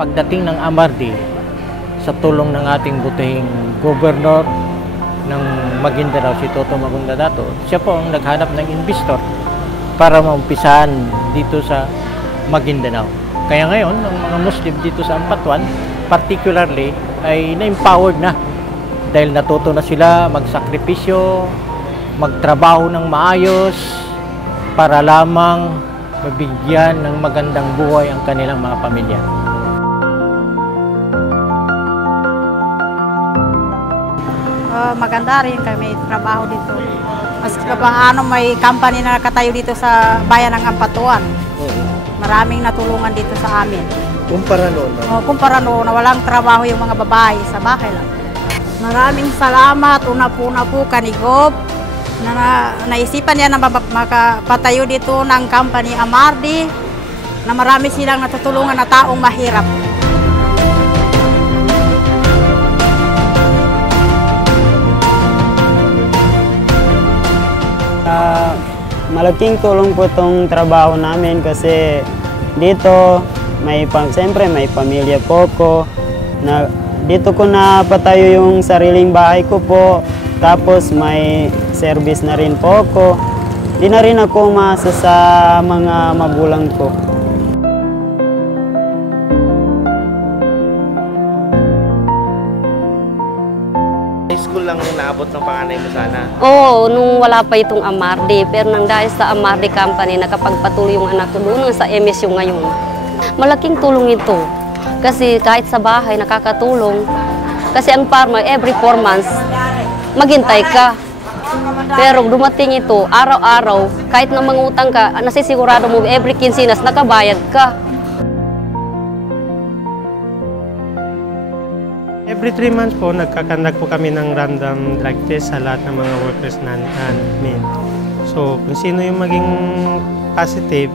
pagdating ng Amardi, sa tulong ng ating butihing gobernador ng Maguindanao, si Toto Magundadato, siya po ang naghanap ng investor para maumpisahan dito sa Maguindanao. Kaya ngayon, ang mga Muslim dito sa Ampatuan, particularly, ay na-empowered na dahil natuto na sila magsakripisyo, magtrabaho ng maayos para lamang mabigyan ng magandang buhay ang kanilang mga pamilya. Maganda rin kami trabaho dito. Mas paano may company na nakatayo dito sa bayan ng Ampatuan. Maraming natulungan dito sa amin. Kumpara noon? Kumpara noon na walang trabaho yung mga babae sa bahay lang. Maraming salamat. Una-una po kanigop na naisipan niya na makapatayo dito ng company Amardi na marami silang natutulungan na taong mahirap. Malaking tulong po itong trabaho namin kasi dito siyempre may pamilya po ko. Dito ko napatayo yung sariling bahay ko po. Tapos may service na rin po ko. Di na rin ako umasa sa mga magulang ko. School lang yung naabot ng panganay mo sana? Oo, nung wala pa itong Amardi. Pero nang dahil sa Amardi Company, nakapagpatuloy yung anak ko doon sa MSU ngayon. Malaking tulong ito. Kasi kahit sa bahay, nakakatulong. Kasi ang farmer, every 4 months, maghintay ka. Pero dumating ito, araw-araw, kahit na mangutang ka, nasisigurado mo, every 15 nakabayad ka. Every 3 months po, nagkakandak po kami ng random drug test sa lahat ng mga workers namin. So, kung sino yung maging positive,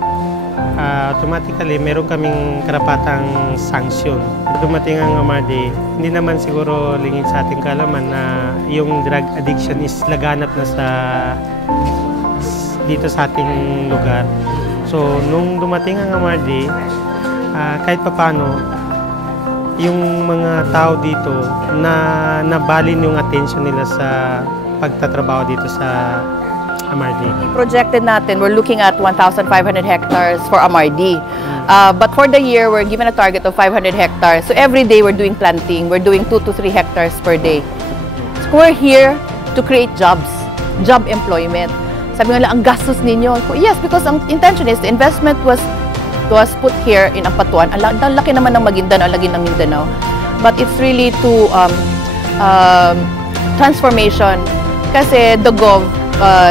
automatically meron kaming karapatang sanksyon. Dumating ang Amardi, hindi naman siguro lingid sa ating kaalaman na yung drug addiction is laganap na dito sa ating lugar. So, nung dumating ang Amardi, kahit papano, yung mga tao dito na nabalin yung attention nila sa pagtatrabaho dito sa Amardi. Projected natin, we're looking at 1,500 hectares for Amardi. But for the year, we're given a target of 500 hectares. So every day we're doing planting. We're doing 2 to 3 hectares per day. So we're here to create jobs, job employment. Sabi nila, ang gastos ninyo. Yes, because ang intention is the investment was put here in Ampatuan. Ang laki naman ng Maguindanao, ang laki ng Mindanao. But it's really to transformation. Kasi the Gov,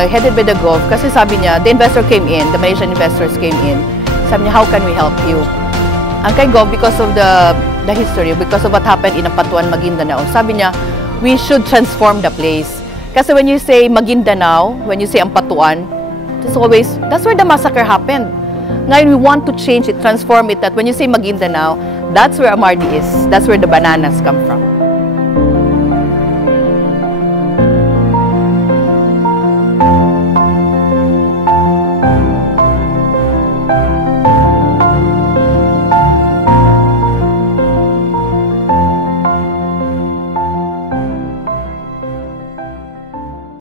headed by the Gov, kasi sabi niya, the investor came in, the Malaysian investors came in. Sabi niya, how can we help you? Ang kay Gov, because of the history, because of what happened in Ampatuan, Maguindanao, sabi niya, we should transform the place. Kasi when you say Maguindanao, when you say Ampatuan, that's where the massacre happened. Ngayon, we want to change it, transform it, that when you say Maguindanao, that's where Amardi is. That's where the bananas come from.